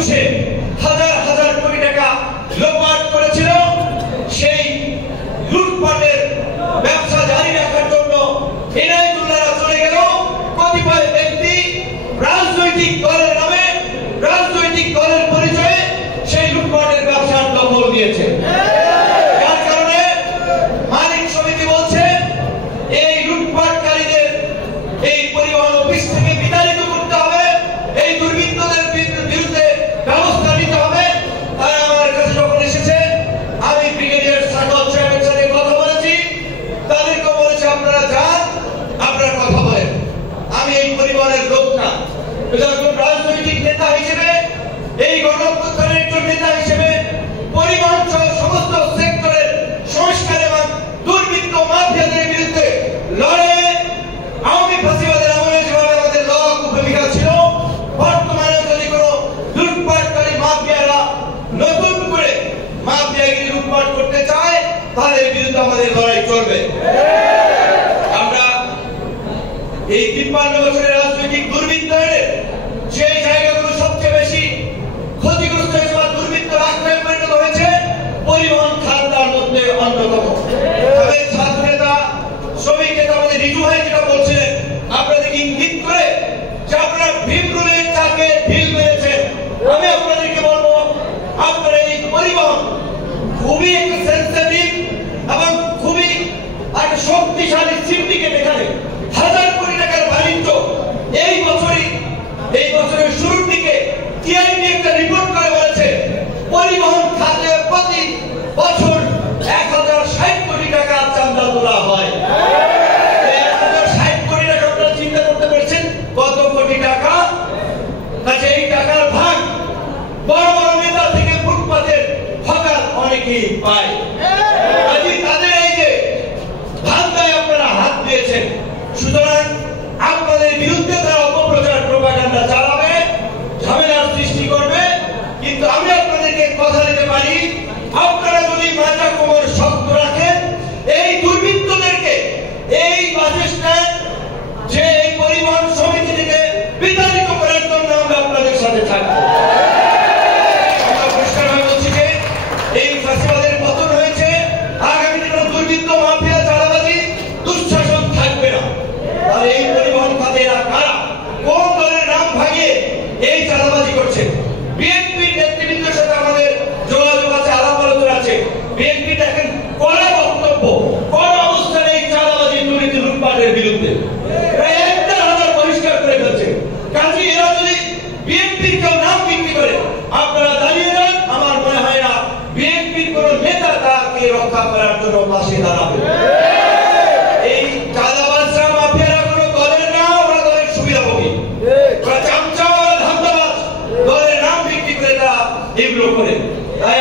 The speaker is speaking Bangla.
ঘুষে হাজার হাজার কোটি টাকা লোপাট করেছিল, সেই লুটপাটের ব্যবসা জারি রাখার জন্য এনায়েতুল্লাহরা চলে গেল। কতিপয় ব্যক্তি রাজনৈতিক দলের নামে, রাজনৈতিক দলের পরিচয়ে সেই লুটপাটের ব্যবসার দখল দিয়েছে। যার কারণে মালিক সমিতি বলছে এই লুটপাটকারীদের এই পরিবহন অফিস থেকে বিতাড়িত করতে হবে, এই দুর্বৃত্তদের বিরুদ্ধে ব্যবস্থা নিতে হবে। তারা আমার কাছে যখন এসেছে, আমি ব্রিগেডিয়ার সাগর সাহেবের সাথে কথা বলেছি, তাদেরকে বলেছে আপনারা যান, আপনারা কথা বলেন। আমি এই পরিবারের লোক না, একজন রাজনৈতিক নেতা হিসেবে, এই গণঅভ্যুত্থানের একজন নেতা হিসেবে পরিবহন সহ সমস্ত সেক্টরের সংস্কার এবং দুর্বৃত্ত মাফিয়াদের বিরুদ্ধে লড়াইয়ে আওয়ামী ফ্যাসিবাদের আমলে যেভাবে আমাদের লড়াকু ভূমিকা ছিল, বর্তমানে যদি কোনো লুটপাটকারী মাফিয়ারা নতুন করে মাফিয়াগিরি লুটপাট করতে চায়, তাদের বিরুদ্ধে আমাদের লড়াই চলবে। আমরা এই 53 বছরের রাজনৈতিক দুর্বৃত্তের যে জায়গাগুলো সবচেয়ে বেশি ক্ষতিগ্রস্ত হয়েছে বা দুর্বৃত্ত আখ্যায় পরিণত হয়েছে, পরিবহন খাত তার মধ্যে অন্যতম। তবে ছাত্র নেতা, শ্রমিক নেতা আমাদের রিজু ভাই যেটা বলছিলেন, আপনাদেরকে ইঙ্গিত করে যে আপনারা ভীমরুলের চাকে ঢিল মেরেছেন, আমি আপনাদেরকে বলবো আপনারা এই পরিবহন খুবই একটা সেন্সিটিভ এবং খুবই একটা শক্তিশালী সিন্ডিকেট, এখানে হাজার কোটি টাকার বাণিজ্য। এই বছরের শুরুর দিকে টিআইবি একটা রিপোর্ট করে বলেছে পরিবহন খাতে প্রতি বছর 1060 কোটি টাকা চাঁদা তোলা হয়। 1060 কোটি টাকা আপনারা চিন্তা করতে পারছেন কত কোটি টাকা? কাজে এই টাকার ভাগ বড় বড় নেতা থেকে ফুটপাতের হকার অনেকেই পায়। কাজে তাদের এই যে ধান্দায় আপনারা হাত দিয়েছেন, সুতরাং আপনাদের বিরুদ্ধে তারা অপপ্রচার প্রোপাগান্ডা চালাবে, ঝামেলার সৃষ্টি করবে। কিন্তু আমি আপনাদেরকে কথা দিতে পারি, আপনারা যদি মাথা কোমর শক্ত রাখেন, এই দুর্বৃত্তদেরকে এই বাস স্ট্যান্ড যে এই পরিবহন সমিতি থেকে বিতাড়িত করার জন্য আমরা আপনাদের সাথে থাকবো। আমরা পরিষ্কারভাবে বলছি যে এই ফ্যাসিবাদের পতন হয়েছে, আগামী দিনে দুর্বৃত্ত মাফিয়া চাঁদাবাজি দুঃশাসন থাকবে না। আর এই পরিবহন খাতে এরা কারা, কোন দলের নাম ভাগিয়ে এই চাঁদাবাজি করছে? বিএনপির নেতৃবৃন্দের সাথে আমাদের যোগাযোগ আছে, আলাপ আলোচনা আছে। বিএনপি দেখেন কড়া বক্তব্য, কড়া অবস্থানে এই চাঁদাবাজি দুর্নীতি লুটপাটের বিরুদ্ধে প্রায় 1000 পরিষ্কার করে ফেলছে। কাজে এরা যদি বিএনপির কেউ নাম বিক্রি করে আপনারা দাঁড়িয়ে যান, আমার মনে হয় না বিএনপির কোন নেতা তাকে রক্ষা করার জন্য পাশে দাঁড়াবে। এই চাঁদাবাজরা মাফিয়ারা কোনো দলের না, ওরা দলের সুবিধাভোগী, ওরা চামচা, ওরা ধান্দাবাজ, দলের নাম বিক্রি করে তারা এগুলো করে। তাই